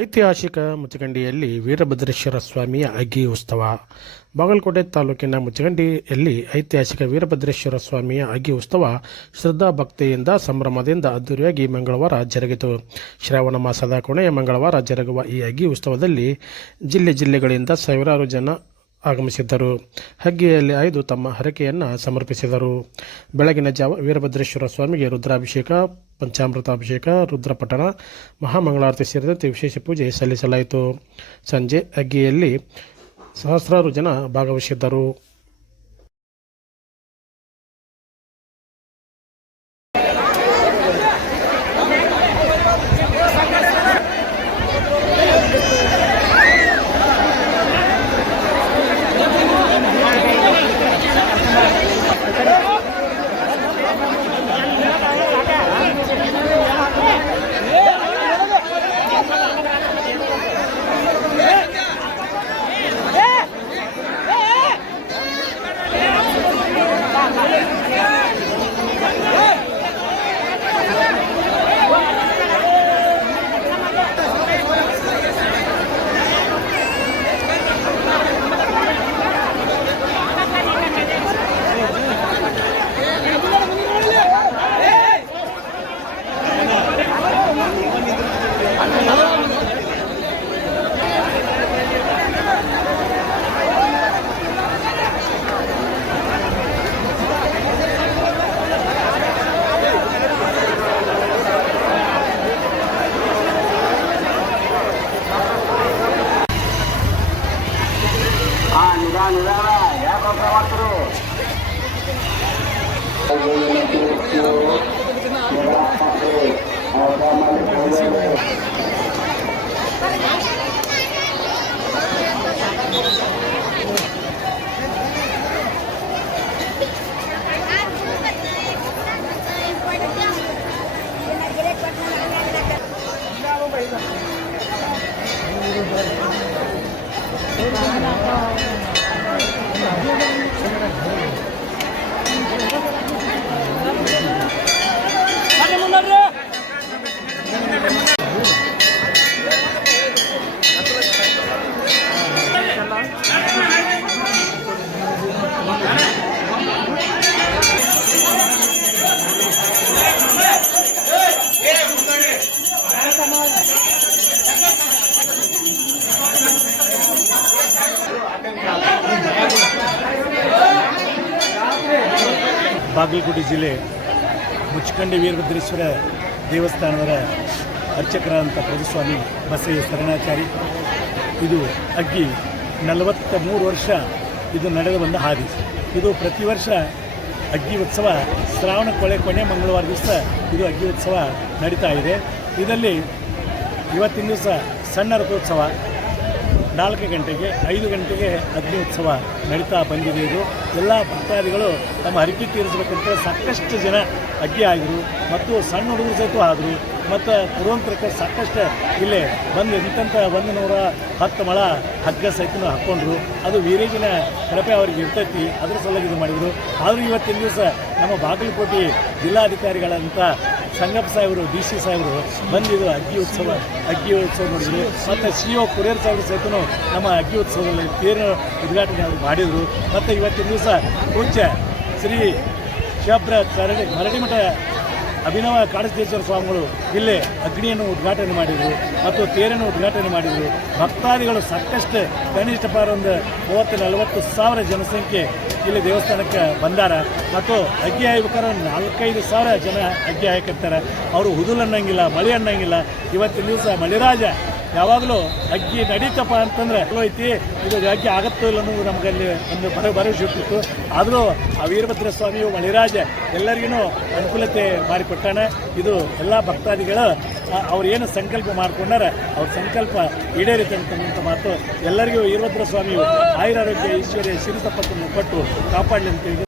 ಐತಿಹಾಸಿಕ ಮುಚಗಂಡಿಯಲ್ಲಿ ವೀರಭದ್ರೇಶ್ವರ ಸ್ವಾಮಿಯ ಅಗ್ಗಿ ಉತ್ಸವ ಬಾಗಲಕೋಟೆ ತಾಲೂಕಿನ ಮುಚಗಂಡಿಯಲ್ಲಿ ಐತಿಹಾಸಿಕ ವೀರಭದ್ರೇಶ್ವರ ಸ್ವಾಮಿಯ ಅಗ್ಗಿ ಉತ್ಸವ ಶ್ರದ್ಧಾ ಭಕ್ತಿಯಿಂದ ಸಂಭ್ರಮದಿಂದ ಅದ್ದೂರಿಯಾಗಿ ಮಂಗಳವಾರ ಜರುಗಿತು. ಶ್ರಾವಣ ಮಾಸದ ಕೊನೆಯ ಮಂಗಳವಾರ ಜರುಗುವ ಈ ಅಗ್ಗಿ ಉತ್ಸವದಲ್ಲಿ ಜಿಲ್ಲೆ ಜಿಲ್ಲೆಗಳಿಂದ ಸಾವಿರಾರು ಜನ ಆಗಮಿಸಿದ್ದರು. ಹಗ್ಗಿಯಲ್ಲಿ ಆಯ್ದು ತಮ್ಮ ಹರಕೆಯನ್ನು ಸಮರ್ಪಿಸಿದರು. ಬೆಳಗಿನ ಜಾವ ವೀರಭದ್ರೇಶ್ವರ ಸ್ವಾಮಿಗೆ ರುದ್ರಾಭಿಷೇಕ ಪಂಚಾಮೃತಾಭಿಷೇಕ ರುದ್ರಪಠಣ ಮಹಾಮಂಗಳಾರತಿ ಸೇರಿದಂತೆ ವಿಶೇಷ ಪೂಜೆ ಸಲ್ಲಿಸಲಾಯಿತು. ಸಂಜೆ ಅಗ್ಗಿಯಲ್ಲಿ ಸಹಸ್ರಾರು ಜನ ಭಾಗವಹಿಸಿದ್ದರು. ಯಾಕೆ ಮಾಡ್ತಾರೆ ಬಾಗಲಕೋಟೆ ಜಿಲ್ಲೆ ಮುಚ್ಚಕಂಡಿ ವೀರಭದ್ರೇಶ್ವರ ದೇವಸ್ಥಾನದ ಅರ್ಚಕರಾದಂಥ ಪ್ರಭುಸ್ವಾಮಿ ಬಸಯ್ಯ ಶರಣಾಚಾರಿ. ಇದು ಅಗ್ಗಿ ನಲವತ್ತ ಮೂರು ವರ್ಷ ಇದು ನಡೆದು ಬಂದ ಹಾದಿ. ಇದು ಪ್ರತಿ ವರ್ಷ ಅಗ್ಗಿ ಉತ್ಸವ ಶ್ರಾವಣ ಕೊಳೆ ಕೊನೆ ಮಂಗಳವಾರ ದಿವಸ ಇದು ಅಗ್ಗಿ ಉತ್ಸವ ನಡೀತಾ ಇದೆ. ಇದರಲ್ಲಿ ಇವತ್ತಿನ ದಿವಸ ಸಣ್ಣ ರಥೋತ್ಸವ ನಾಲ್ಕು ಗಂಟೆಗೆ, ಐದು ಗಂಟೆಗೆ ಅಗ್ನಿ ಉತ್ಸವ ನಡೀತಾ ಬಂದಿದೆ ಇದು. ಎಲ್ಲ ಭಕ್ತಾದಿಗಳು ತಮ್ಮ ಹರಕೆ ತೀರಿಸಬೇಕಂತ ಸಾಕಷ್ಟು ಜನ ಅಗ್ಗಿ ಆಗಿರು ಮತ್ತು ಸಣ್ಣ ಹುಡುಗರು ಸಹಿತ ಆದರು. ಮತ್ತು ಪೂರ್ವಂತರಕ್ಕೆ ಸಾಕಷ್ಟು ಇಲ್ಲೇ ಬಂದು ನಿಂತಂಥ ಒಂದು ನೂರ ಹತ್ತು ಮಳ ಹಗ್ಗ ಸಹಿತ ಹಾಕ್ಕೊಂಡ್ರು. ಅದು ವೀರೇಜಿನ ಕೃಪೆ ಅವ್ರಿಗೆ ಇರ್ತೈತಿ. ಅದ್ರ ಸಲುವಾಗಿ ಇದು ಮಾಡಿದರು. ಆದರೂ ಇವತ್ತಿನ ದಿವಸ ನಮ್ಮ ಬಾಗಲಕೋಟೆ ಜಿಲ್ಲಾಧಿಕಾರಿಗಳಂತ ಸಂಗಪ್ಪ ಸಾಹೇಬರು, ಡಿ ಸಿ ಸಾಹೇಬರು ಬಂದಿದ್ದು ಅಗ್ಗಿ ಉತ್ಸವ ಅಗ್ಗಿ ಉತ್ಸವ ನೋಡಿದರು. ಮತ್ತು ಸಿ ಒ ಕುರಿಯರ್ ಸಾಹೇಬರು ಸಹಿತ ನಮ್ಮ ಅಗ್ಗಿ ಉತ್ಸವದಲ್ಲಿ ತೇರು ಉದ್ಘಾಟನೆ ಅವರು ಮಾಡಿದರು. ಮತ್ತು ಇವತ್ತಿನ ದಿವಸ ಮುಂಚೆ ಶ್ರೀ ಶಬ್ರ ಕರಡಿ, ಮರಡಿ ಮಠ ಅಭಿನವ ಕಾಡಸಿದ್ದೇಶ್ವರ ಸ್ವಾಮಿಗಳು ಇಲ್ಲಿ ಅಗ್ನಿಯನ್ನು ಉದ್ಘಾಟನೆ ಮಾಡಿದರು ಮತ್ತು ತೇರನ್ನು ಉದ್ಘಾಟನೆ ಮಾಡಿದರು. ಭಕ್ತಾದಿಗಳು ಸಾಕಷ್ಟು ಕನಿಷ್ಠ ಪಾರ ಒಂದು ಮೂವತ್ತು ನಲವತ್ತು ಸಾವಿರ ಜನಸಂಖ್ಯೆ ಇಲ್ಲಿ ದೇವಸ್ಥಾನಕ್ಕೆ ಬಂದಾರ. ಮತ್ತು ಅಗ್ಗಿ ಹಾಯ್ಬೇಕಾದ್ರೆ ನಾಲ್ಕೈದು ಸಾವಿರ ಜನ ಅಗ್ಗಿ ಹಾಯ್ಕಿರ್ತಾರೆ ಅವರು ಹುದುಲು ಅನ್ನಂಗಿಲ್ಲ, ಮಳೆ ಅನ್ನಂಗಿಲ್ಲ. ಇವತ್ತಿನ ದಿವಸ ಮಳಿರಾಜ ಯಾವಾಗಲೂ ಅಗ್ಗಿ ನಡೀತಪ್ಪ ಅಂತಂದ್ರೆ ಐತಿ. ಇದು ಅಗ್ಗಿ ಆಗತ್ತೋ ಇಲ್ಲ ಅನ್ನೋದು ನಮಗಲ್ಲಿ ಒಂದು ಬರ ಭರವಸೆ ಆದರೂ ಆ ವೀರಭದ್ರ ಸ್ವಾಮಿಯು ಮಳಿರಾಜ ಎಲ್ಲರಿಗೂ ಅನುಕೂಲತೆ ಮಾಡಿಕೊಟ್ಟಾನೆ. ಇದು ಎಲ್ಲ ಭಕ್ತಾದಿಗಳು ಅವ್ರು ಏನು ಸಂಕಲ್ಪ ಮಾಡ್ಕೊಂಡಾರ, ಅವ್ರ ಸಂಕಲ್ಪ ಈಡೇರಿತಂತ ಮಾತು ಎಲ್ಲರಿಗೂ ವೀರಭದ್ರ ಸ್ವಾಮಿಯು ಆಯುರಾರೋಗ್ಯ ಈಶ್ವರಿಯ ಸಿರಿ ಸಂಪತ್ತನ್ನು ಕೊಟ್ಟು ಕಾಪಾಡಲಿ ಅಂತ ಹೇಳಿ